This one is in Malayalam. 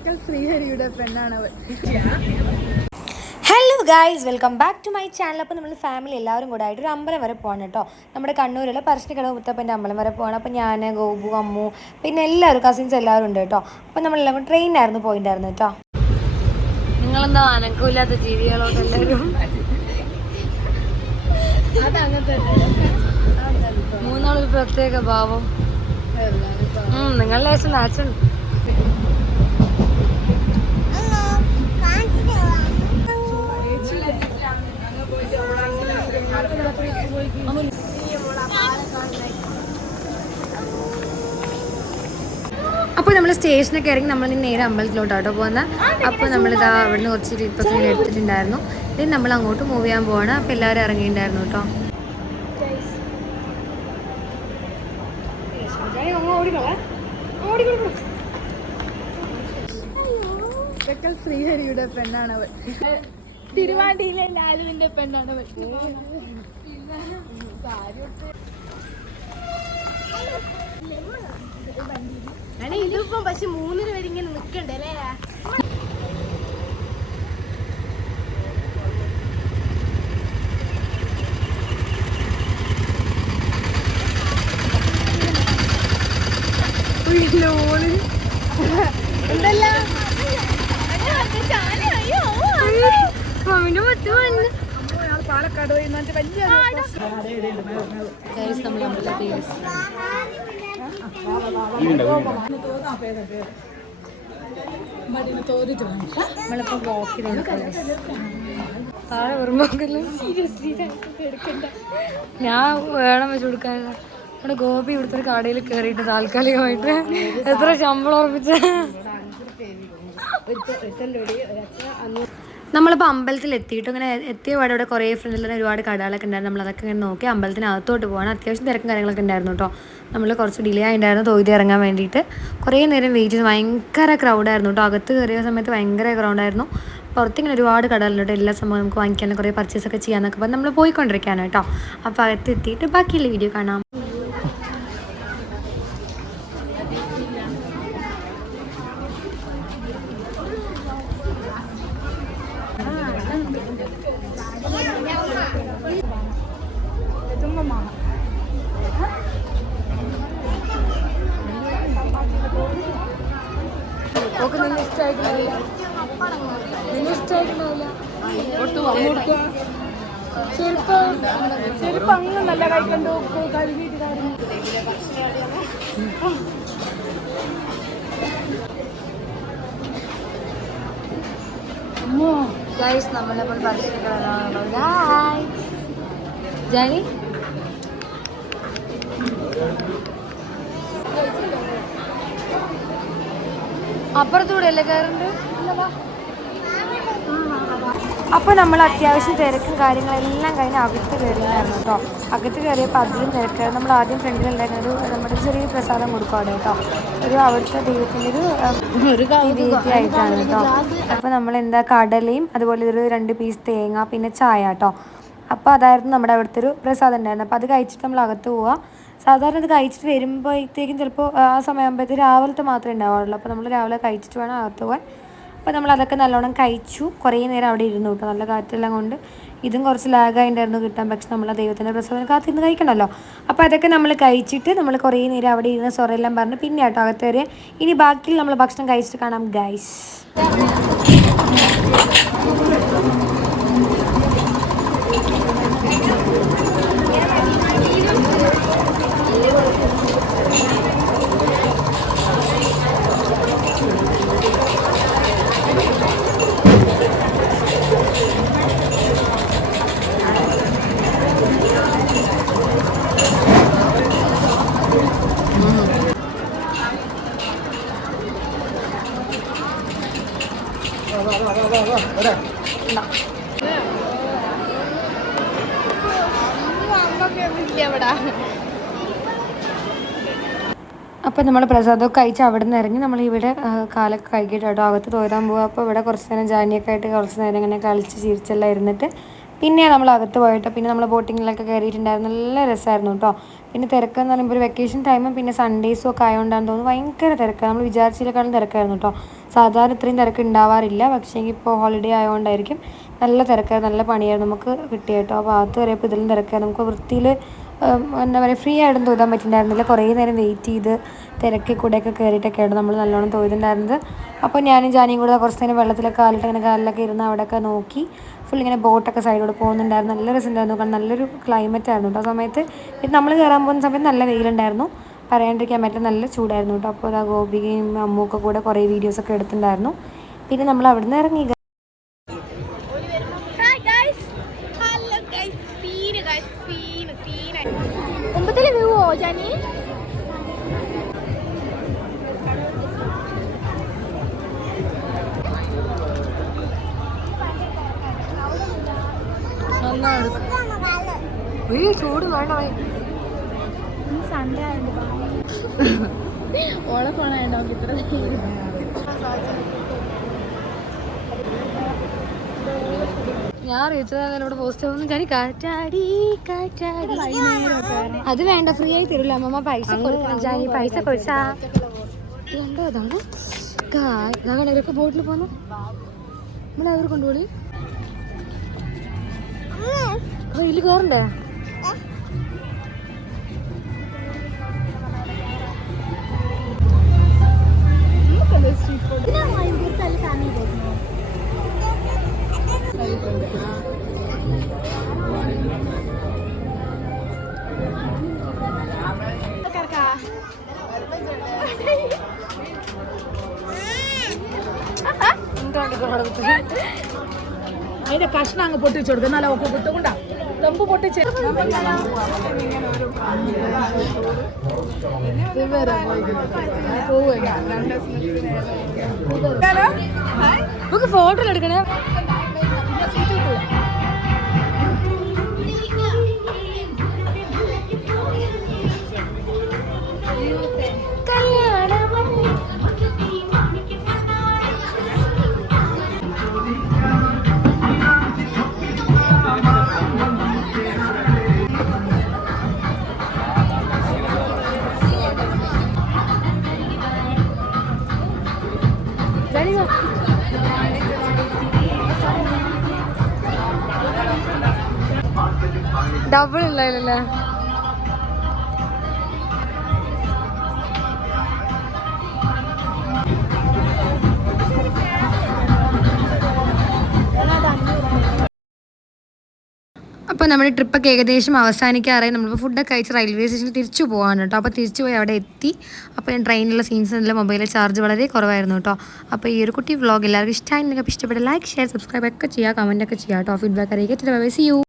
ബേക്കൽ ശ്രീഹരിയുടെ പെണ്ണാണ് അവൾ hello guys welcome back to my channel അപ്പോൾ നമ്മൾ ഫാമിലി എല്ലാവരും കൂടെ ആയിട്ട് ഒരു അമ്പലം വരെ പോകണം കേട്ടോ. നമ്മുടെ കണ്ണൂരിലെ പറശ്ശിനിക്കടവ് മുത്തപ്പന്റെ അമ്പലം വരെ പോകണം അപ്പോൾ ഞാൻ ഗോപു അമ്മു പിന്നെ എല്ലാവരും കസിൻസ് എല്ലാവരും ഉണ്ട് കേട്ടോ. അപ്പോൾ നമ്മളെല്ലാം കൂടെ ട്രെയിനായിരുന്നു പോയിട്ടുണ്ടായിരുന്നു കേട്ടോ. നിങ്ങളെന്താ അനക്കൂല്ലാത്ത ജീവികളോട് എല്ലാവരും? മൂന്നാളൊരു പ്രത്യേക ഭാവം. നിങ്ങളുടെ ലേശം നാച്ചുണ്ട് അപ്പോൾ നമ്മൾ സ്റ്റേഷനൊക്കെ ഇറങ്ങി നമ്മൾ നേരെ അമ്പലത്തിലോട്ടാട്ടോ പോകുന്നത് അപ്പോൾ നമ്മളിതാ അവിടുന്ന് കുറച്ച് ക്ലിപ്പൊക്കെ ഇങ്ങനെ എടുത്തിട്ടുണ്ടായിരുന്നു. ഇത് നമ്മൾ അങ്ങോട്ട് മൂവ് ചെയ്യാൻ പോവാണ്. അപ്പോൾ എല്ലാവരും ഇറങ്ങിയിട്ടുണ്ടായിരുന്നു കേട്ടോ. ശ്രീഹരിയുടെ പെണ്ണാണ് അവൻ തിരുവാണ്ടിയിലെ ലാലുവിന്റെ പെണ്ണാണ് അവൾ. ഇതിപ്പോ പക്ഷെ മൂന്നര വരെ ഇങ്ങനെ നിക്കണ്ടേ അല്ലേ? പാലക്കാട് വലിയ സീരിയസ്ലി ഞാൻ വേണം വെച്ച് കൊടുക്കാനില്ല. നമ്മുടെ ഗോപി ഇവിടുത്തെ ഒരു കടയിൽ കയറിയിട്ട് താൽക്കാലികമായിട്ട് എത്ര ശമ്പളം ഉറപ്പിച്ച നമ്മളിപ്പോൾ അമ്പലത്തിൽ എത്തിയിട്ട് ഇങ്ങനെ എത്തിയ പാടെ ഇവിടെ കുറേ ഫ്രണ്ടിൽ തന്നെ ഒരുപാട് കടകളൊക്കെ ഉണ്ടായിരുന്നു. നമ്മൾ അതൊക്കെ ഇങ്ങനെ നോക്കി അമ്പലത്തിനകത്തോട്ട് പോകണം അത്യാവശ്യം തിരക്കും കാര്യങ്ങളൊക്കെ ഉണ്ടായിരുന്നു കേട്ടോ നമ്മൾ കുറച്ച് ഡിലേ ആയിട്ടുണ്ടായിരുന്നു തൊഴുതി ഇറങ്ങാൻ വേണ്ടിയിട്ട്. കുറേ നേരം വെയിറ്റ് ചെയ്ത്. ഭയങ്കര ക്രൗഡായിരുന്നു കേട്ടോ അകത്ത് കയറിയ സമയത്ത് ഭയങ്കര ക്രൗഡായിരുന്നു പുറത്തിങ്ങനെ ഒരുപാട് കടകളുണ്ട് എല്ലാ സംഭവം നമുക്ക് വാങ്ങിക്കാനും കുറേ പർച്ചേസ് ഒക്കെ ചെയ്യാനൊക്കെ. പറഞ്ഞ് നമ്മൾ പോയിക്കൊണ്ടിരിക്കാനാണ് കേട്ടോ അപ്പോൾ അകത്ത് എത്തിയിട്ട് ബാക്കിയുള്ള വീഡിയോ കാണാം ഓക്കെ നിന്നെ ഇഷ്ടമായിട്ടുണ്ടാവില്ല നിന്നെ ഇഷ്ടമായിട്ടുണ്ടാവില്ല ചെരുപ്പം ചെരുപ്പ് അങ്ങ് നല്ല കൈ കണ്ടു കഴുകിയിട്ട് കാര്യം ഗൈസ് നമ്മളപ്പോൾ പരിശീലിക്കണം ജാനി അപ്പുറത്തൂടെ അല്ലേ കയറുണ്ട്? അപ്പോൾ നമ്മൾ അത്യാവശ്യം തിരക്കും കാര്യങ്ങളെല്ലാം കഴിഞ്ഞ് അകത്ത് കയറിയായിരുന്നു കേട്ടോ. അകത്ത് കയറിയപ്പോൾ അതിലും തിരക്കായിരുന്നു നമ്മൾ ആദ്യം ഫ്രണ്ടിലുണ്ടായിരുന്ന ഒരു നമ്മുടെ ചെറിയ പ്രസാദം കൊടുക്കുവാണ് കേട്ടോ. ഒരു അവിടുത്തെ ദൈവത്തിന്റെ ഒരു രീതിയായിട്ടാണ് കേട്ടോ. അപ്പോൾ നമ്മൾ എന്താ കടലയും അതുപോലെ ഒരു രണ്ട് പീസ് തേങ്ങ പിന്നെ ചായ കേട്ടോ. അപ്പോൾ അതായിരുന്നു നമ്മുടെ അവിടുത്തെ ഒരു പ്രസാദം ഉണ്ടായിരുന്നത്. അപ്പോൾ അത് കഴിച്ചിട്ട് നമ്മൾ അകത്ത് പോവുക. സാധാരണ ഇത് കഴിച്ചിട്ട് വരുമ്പോഴത്തേക്കും ചിലപ്പോൾ ആ സമയമാകുമ്പോഴത്തേക്ക് രാവിലത്തെ മാത്രമേ ഉണ്ടാവുള്ളൂ അപ്പോൾ നമ്മൾ രാവിലെ കഴിച്ചിട്ട് വേണം അകത്ത് പോകാൻ. അപ്പോൾ നമ്മൾ അതൊക്കെ നല്ലോണം കഴിച്ചു. കുറേ നേരം അവിടെ ഇരുന്നു കേട്ടോ. നല്ല കാറ്റെല്ലാം കൊണ്ട്. ഇതും കുറച്ച് ലാഗായിട്ടുണ്ടായിരുന്നു കിട്ടാൻ. പക്ഷെ നമ്മൾ ദൈവത്തിന്റെ പ്രസവം കാത്തിരുന്ന് കഴിക്കണമല്ലോ. അപ്പോൾ അതൊക്കെ നമ്മൾ കഴിച്ചിട്ട് നമ്മൾ കുറേ നേരം അവിടെ ഇരുന്ന് സൊറയെല്ലാം പറഞ്ഞ് പിന്നെ കേട്ടോ അകത്ത് വരെ ഇനി ബാക്കി നമ്മൾ ഭക്ഷണം കഴിച്ചിട്ട് കാണാം ഗൈസ് അപ്പോൾ നമ്മൾ പ്രസാദമൊക്കെ കഴിച്ച് അവിടെ നിന്ന് ഇറങ്ങി നമ്മൾ ഇവിടെ കാലൊക്കെ കഴുകിയിട്ട് കേട്ടോ അകത്ത് തോരാൻ പോകുക അപ്പോൾ ഇവിടെ കുറച്ച് നേരം ജാനിയൊക്കെ ആയിട്ട് കുറച്ച് നേരം ഇങ്ങനെ കളിച്ച് ചിരിച്ചെല്ലാം ഇരുന്നിട്ട് പിന്നെ നമ്മൾ അകത്ത് പോയിട്ട് പിന്നെ നമ്മൾ ബോട്ടിങ്ങിലൊക്കെ കയറിയിട്ടുണ്ടായിരുന്നു. നല്ല രസമായിരുന്നു കേട്ടോ. പിന്നെ തിരക്കെന്ന് പറയുമ്പോൾ ഒരു വെക്കേഷൻ ടൈമും പിന്നെ സൺഡേസും ഒക്കെ ആയതുകൊണ്ടാണ് തോന്നുന്നു ഭയങ്കര തിരക്കാണ് നമ്മൾ വിചാരിച്ചതിനേക്കാളും തിരക്കായിരുന്നു കേട്ടോ. സാധാരണ ഇത്രയും തിരക്ക് ഉണ്ടാവാറില്ല പക്ഷേ ഇപ്പോൾ ഹോളിഡേ ആയതുകൊണ്ടായിരിക്കും നല്ല തിരക്കായിരുന്നു നല്ല പണിയാണ് നമുക്ക് കിട്ടിയ കേട്ടോ അപ്പോൾ അകത്ത് കയറിയപ്പോൾ ഇതിലും തിരക്കാണ് നമുക്ക് വൃത്തിയിൽ എന്താ പറയുക ഫ്രീ ആയിട്ടും തോന്നാൻ പറ്റിയിട്ടുണ്ടായിരുന്നില്ല കുറേ നേരം വെയിറ്റ് ചെയ്ത് തിരക്കി കൂടെയൊക്കെ കയറിയിട്ടൊക്കെയാണ് നമ്മൾ നല്ലോണം തോന്നിയിട്ടുണ്ടായിരുന്നത്. അപ്പോൾ ഞാനും ജാനിയും കൂടെ കുറച്ച് നേരം വെള്ളത്തിലൊക്കെ കാലിട്ട് ഇങ്ങനെ കാലിലൊക്കെ ഇരുന്ന് അവിടെയൊക്കെ നോക്കി ഫുൾ ഇങ്ങനെ ബോട്ടൊക്കെ സൈഡിലൂടെ പോകുന്നുണ്ടായിരുന്നു. നല്ല രസമുണ്ടായിരുന്നു. കാരണം നല്ലൊരു ക്ലൈമറ്റ് ആയിരുന്നു കേട്ടോ ആ സമയത്ത്. ഇത് നമ്മൾ കയറാൻ പോകുന്ന സമയത്ത് നല്ല വെയിലുണ്ടായിരുന്നു. പറയാണ്ടിരിക്കാൻ പറ്റില്ല. നല്ല ചൂടായിരുന്നു കേട്ടോ. അപ്പോൾ ആ ഗോപികയും അമ്മൊക്കെ കൂടെ കുറേ വീഡിയോസൊക്കെ എടുത്തിട്ടുണ്ടായിരുന്നു. പിന്നെ നമ്മൾ അവിടുന്ന് ഇറങ്ങി. വ്യൂ ജാനി? ചൂട് വേണോ. സൺഡേ ഓളെ ഫോണായോ ഇത്ര ഞാൻ റീച്ചോടെ പോസ്റ്റ് ഒന്നും ഞാൻ കാറ്റാടി കാറ്റാടി. അത് വേണ്ട ഫ്രീ ആയി തരില്ല. അമ്മമ്മ പൈസ കൊടുക്കണം ജാനി പൈസ കൊടുത്താ കണ്ടോ? അതാണ് ഇതാണ് ഇവരൊക്കെ ബോട്ടിൽ പോന്നു. നമ്മളെ അവർ കൊണ്ടുപോളി ഇതിൽ കയറണ്ടേ അതിന്റെ കഷ്ണം അങ്ങ് പൊട്ടിച്ചു കൊടുക്കും. എന്നാലും ഒക്കെ കിട്ടുകൊണ്ടാ ദമ്പ് പൊട്ടിച്ച്. ഫോട്ടോ എടുക്കണേ. ഡബിൾ ഉണ്ടായില്ലല്ലേ അപ്പോൾ നമ്മുടെ ട്രിപ്പൊക്കെ ഏകദേശം അവസാനിക്കാറായി. നമ്മളിപ്പോൾ ഫുഡൊക്കെ കഴിച്ച് റെയിൽവേ സ്റ്റേഷനിൽ തിരിച്ചു പോകാണ് കേട്ടോ. അപ്പോൾ തിരിച്ചു പോയി അവിടെ എത്തി. അപ്പോൾ ഞാൻ ട്രെയിനിലുള്ള സീൻസ് എല്ലാം മൊബൈലിൽ ചാർജ് വളരെ കുറവായിരുന്നു കേട്ടോ. അപ്പോൾ ഈ ഒരു കുട്ടി വ്ളോഗ് എല്ലാവർക്കും ഇഷ്ടമായി നിങ്ങൾക്ക് ഇഷ്ടപ്പെട്ട ലൈക്ക് ഷെയർ സബ്സ്ക്രൈബ് ഒക്കെ ചെയ്യുക കമന്റ് ഒക്കെ ചെയ്യുക കേട്ടോ. ഫീഡ്ബാക്ക് അറിയിക്കുക. C U